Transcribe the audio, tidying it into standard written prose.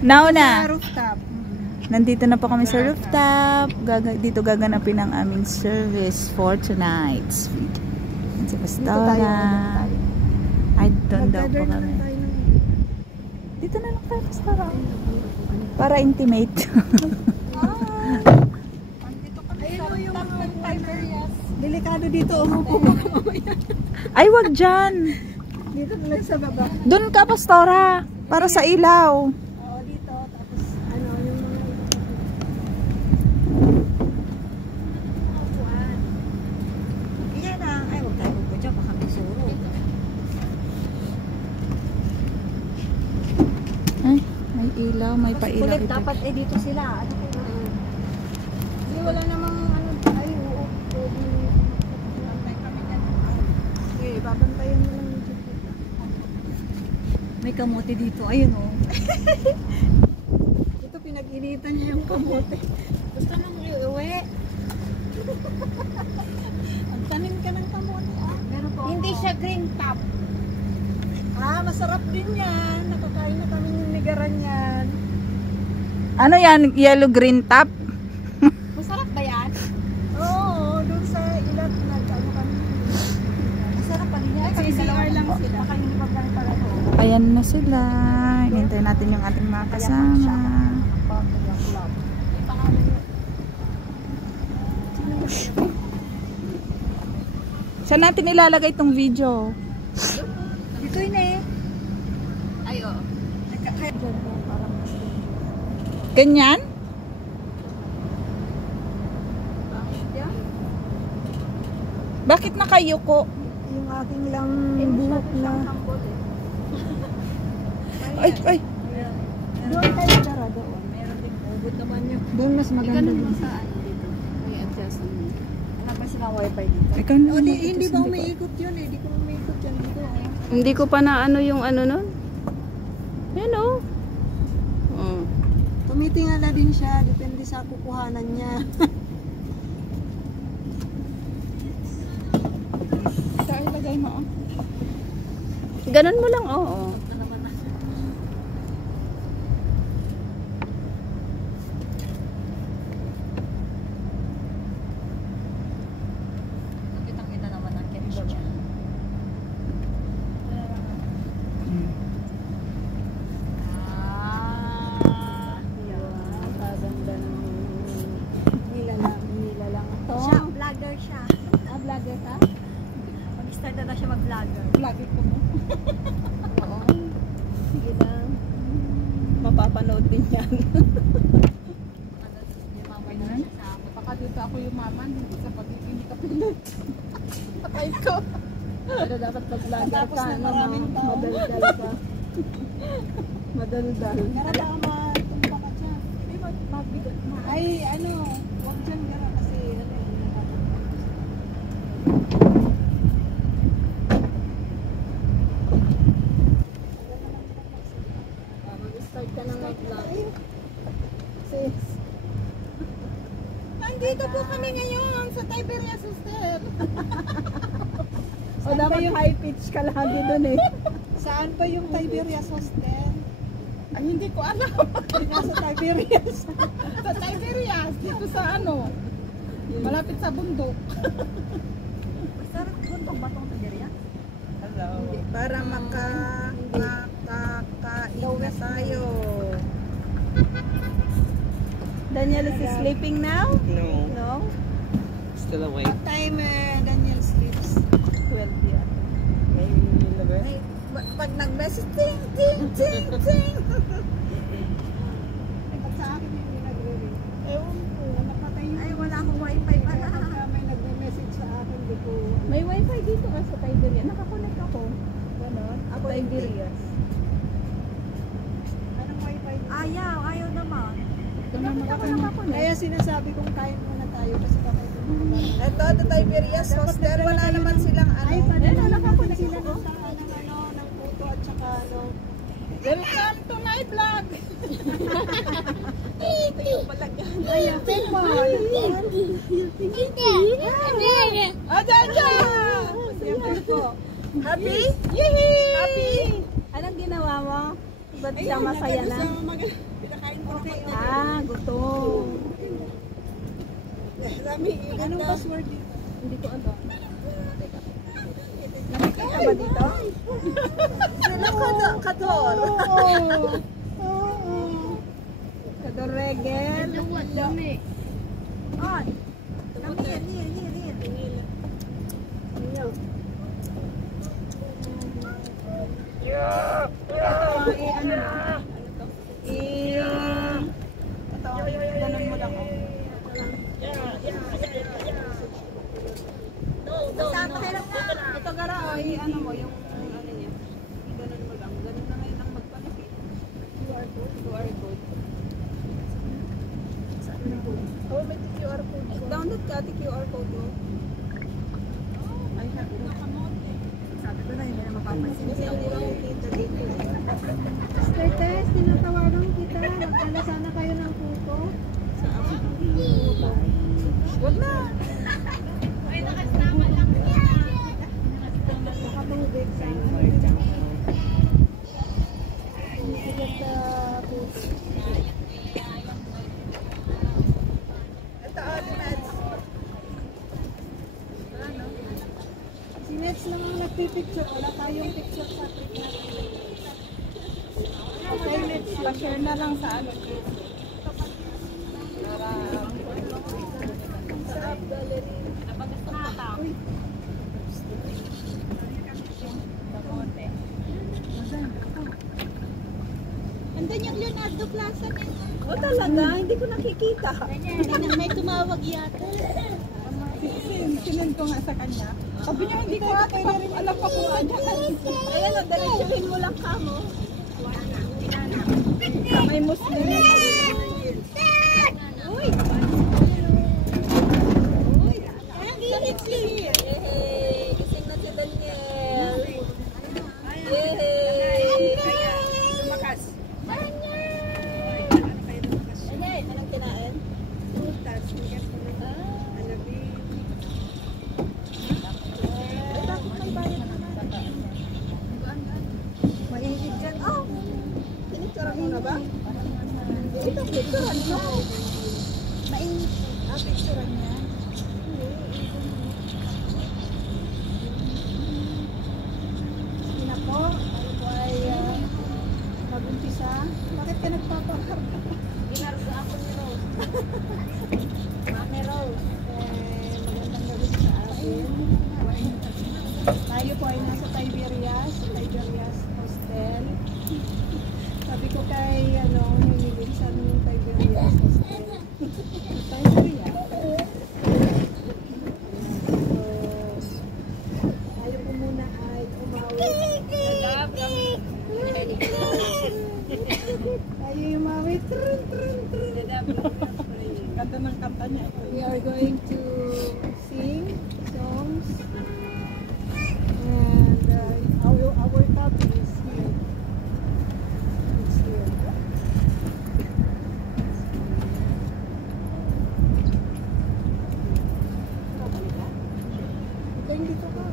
Now na. Rooftop. Nandito na po kami sa rooftop. Dito gaganapin ang aming service for tonight's video. Si Pastora. Ay, doon daw po kami. Dito na lang tayo, Pastora. Para intimate. Delikado dito. Ay, wag dyan. Dito na lang sa baba. Doon ka, Pastora. Para sa ilaw. Oo, dito. Tapos, ano, yung mga upuan. Iyan na. Ay, huwag tayo po dyan. Baka may suro. Ay, may ilaw. May pailaw. Kulit, dapat dito sila. Ano kayo? Hindi, wala namang ano. Ay, oo. Bantay kami dyan. Okay, babantayan mo lang yung jeep. May kamote dito. Ayun, oh. Ito, pinag-initan niya yung kamote. Gusto nang iuwi. Ang tanim ka ng kamote, ah. Meron po. Hindi siya green top. Ah, masarap din yan. Nakakain na kami ng nigaran yan. Ano yan? Yellow-green top? Masarap ba yan? Oo, doon sa ilat nag-ano kami. Masarap pa rin yan. CCR lang sila. Baka yung ibang pala to. Ayan na sila. Hinintay natin yung ating mga kasama. Saan natin ilalagay itong video? Dito yun eh. Ayo. Ganyan? Bakit nakayuko? Yung aking lang buhok na. Ay, ay. Doon tayo dara doon. Meron din ubod naman yun. Doon mas maganda din. Saan dito? May adjust naman. Wala pa silang wifi dito. Ikaw na. Hindi ba umiikot yun eh? Hindi ko umiikot yan dito. Hindi ko pa na ano yung ano nun. Yan o. Tumitingala din siya. Depende sa kukuhanan niya. Ito ilagay mo. Ganun mo lang, oo. Kitang-kita naman ang chemistry niya. Kaganda ng Nilalang ito. Siya, vlogger siya. Ah, vlogger ka? Mag-start na siya mag-vlogger. Vlogger ko mo. oo. Sige lang. Mapapanood din yan. Baka dito ako yung maman, hindi sa pagiging hindi ka pinod. Patay ko. Pero dapat pag-vlogger ka, madaldal ka. Madaldal. Gara baka matumpa ka siya. Hindi, magbigat na. Ay, ano, huwag dyan gara kasi, ano, Mag-start ka ng mag-vlog. sis. Nandito po kami ngayon sa Tiberias Hostel. O dapat high pitch ka lagi dun eh. Saan pa yung Tiberias Hostel? Ay, hindi ko alam. Nasa Tiberias. Sa Tiberias, dito sa ano, malapit sa bundok. Masarap bundok ba itong Tiberias? Hello. Para makakain na tayo. Daniel is sleeping now? No, No? still awake. What time Daniel sleeps? 12 yan. Maybe Ay, pag nag-message, ting, ting, ting, ting. Ay, ba't sa akin yung nagre-ring? Ewan ko, napatay yung... Ay, wala akong wifi pala. Pagka may nagme-message sa akin, di ko... May wifi dito ka sa Tiberias. Nakakonect ako. Ganon? Ako Tiberias. Anong wifi? Ayaw naman. Kaya sinasabi kong kain muna tayo kasi kakay ko. Ito, the Tiberias Hostel. Wala naman silang ano. Ay, nakakunik sila ng puto at saka ano. Welcome to my vlog. Ayan, take mo. Ajaja! Siyempre po. Happy? Yee! Happy? Anong ginawa mo? Ba't siya masaya na? Ah, gutom. Anong password dito? Hindi ko alam. Nakikita ba dito? Sila Kador. Kador Regel. Dami. On. Nil. Ganun mo lang ako. Ito gara, ano mo, yung ano niya. Ganun mo lang. Ganun na ngayon ang magpanakit. QR code. Oh, may QR code. Download ka, QR code mo. Ay, sabi ko na, hindi na mapapansin. Kasi hindi lang kita dito. Sister Tess, tinatawagan kita. Magdala sana kayo ng puto. Wag na. Nakatubig sa si Nets lang ang nagpipicture. Wala tayong picture sa trip natin. Okay, Nets. Pa-share na lang sa ano. Sa app gallery. Andun yung Leonardo Plaza na. O talaga? Hindi ko nakikita. May tumawag yata. Sinend ko nga sa kanya. Sabi niya, hindi ko ate alam pa kung ano. Ayan, diretsuhin mo lang ka mo. May Muslim. Uy! Gising na si Daniel. Lumakas. Daniel, anong kinain? Prutas. Mainit dyan. Oh! Pinicturean mo na ba? Ito, picturean mo. Mainit. Ah, picturean niya. Sige na po. Tayo po ay mag-umpisa. Bakit ka nagpapakarga? Ginarga ako ni Rose. Mami Rose. Magandang gabi sa atin. Tayo po ay nasa Tiberias Hostel. Sabi ko kay, Humilin, saan yung Tiberias Hostel? Tiberias. Tayo po muna ay umawi. Tayo umawi. Kanta ng kanta niya. We are going to sing songs. And our topic is here. It's here. Ito yung dito ka.